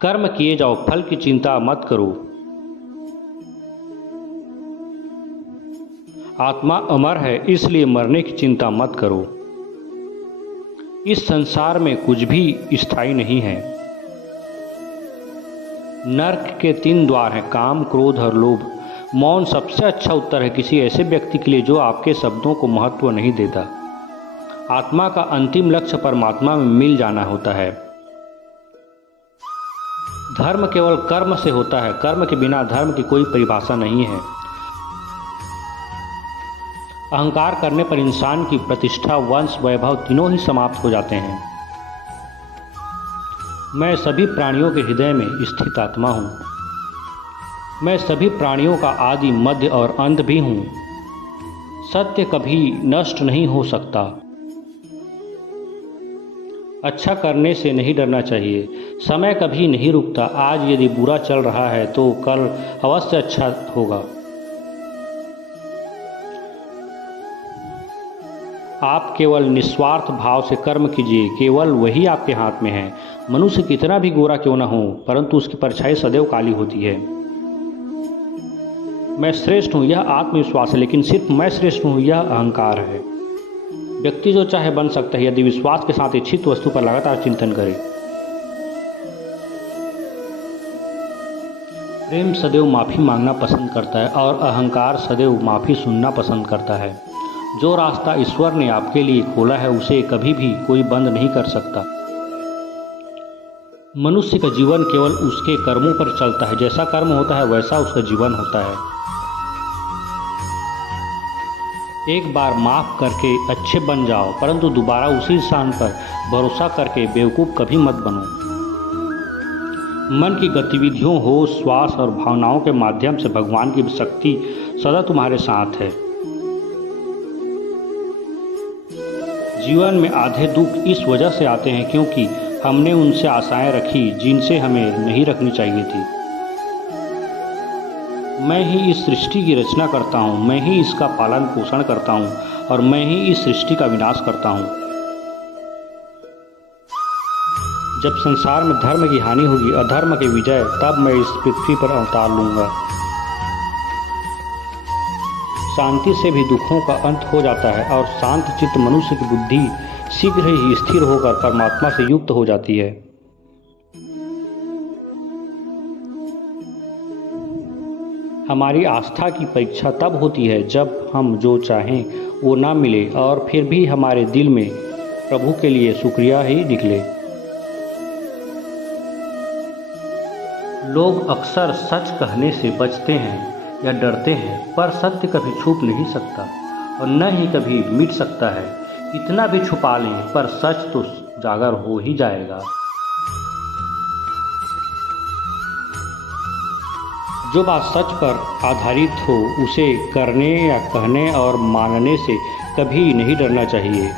कर्म किए जाओ, फल की चिंता मत करो। आत्मा अमर है, इसलिए मरने की चिंता मत करो। इस संसार में कुछ भी स्थायी नहीं है। नर्क के 3 द्वार हैं, काम, क्रोध और लोभ। मौन सबसे अच्छा उत्तर है किसी ऐसे व्यक्ति के लिए जो आपके शब्दों को महत्व नहीं देता। आत्मा का अंतिम लक्ष्य परमात्मा में मिल जाना होता है। धर्म केवल कर्म से होता है, कर्म के बिना धर्म की कोई परिभाषा नहीं है। अहंकार करने पर इंसान की प्रतिष्ठा, वंश, वैभव तीनों ही समाप्त हो जाते हैं। मैं सभी प्राणियों के हृदय में स्थित आत्मा हूँ। मैं सभी प्राणियों का आदि, मध्य और अंत भी हूँ। सत्य कभी नष्ट नहीं हो सकता। अच्छा करने से नहीं डरना चाहिए। समय कभी नहीं रुकता। आज यदि बुरा चल रहा है तो कल अवश्य अच्छा होगा। आप केवल निस्वार्थ भाव से कर्म कीजिए, केवल वही आपके हाथ में है। मनुष्य कितना भी गोरा क्यों न हो, परंतु उसकी परछाई सदैव काली होती है। मैं श्रेष्ठ हूँ, यह आत्मविश्वास है, लेकिन सिर्फ मैं श्रेष्ठ हूँ यह अहंकार है। व्यक्ति जो चाहे बन सकता है यदि विश्वास के साथ इच्छित वस्तु पर लगातार चिंतन करे। प्रेम सदैव माफ़ी मांगना पसंद करता है और अहंकार सदैव माफ़ी सुनना पसंद करता है। जो रास्ता ईश्वर ने आपके लिए खोला है उसे कभी भी कोई बंद नहीं कर सकता। मनुष्य का जीवन केवल उसके कर्मों पर चलता है। जैसा कर्म होता है वैसा उसका जीवन होता है। एक बार माफ़ करके अच्छे बन जाओ, परंतु दोबारा उसी इंसान पर भरोसा करके बेवकूफ़ कभी मत बनो। मन की गतिविधियों, होश, श्वास और भावनाओं के माध्यम से भगवान की शक्ति सदा तुम्हारे साथ है। जीवन में आधे दुख इस वजह से आते हैं क्योंकि हमने उनसे आशाएं रखी जिनसे हमें नहीं रखनी चाहिए थी। मैं ही इस सृष्टि की रचना करता हूँ, मैं ही इसका पालन पोषण करता हूँ और मैं ही इस सृष्टि का विनाश करता हूँ। जब संसार में धर्म की हानि होगी, अधर्म की विजय, तब मैं इस पृथ्वी पर अवतार लूँगा। शांति से भी दुखों का अंत हो जाता है और शांत चित्त मनुष्य की बुद्धि शीघ्र ही स्थिर होकर परमात्मा से युक्त हो जाती है। हमारी आस्था की परीक्षा तब होती है जब हम जो चाहें वो ना मिले और फिर भी हमारे दिल में प्रभु के लिए शुक्रिया ही निकले। लोग अक्सर सच कहने से बचते हैं या डरते हैं, पर सत्य कभी छुप नहीं सकता और न ही कभी मिट सकता है। इतना भी छुपा लें पर सच तो जागर हो ही जाएगा। जो बात सच पर आधारित हो उसे करने या कहने और मानने से कभी नहीं डरना चाहिए।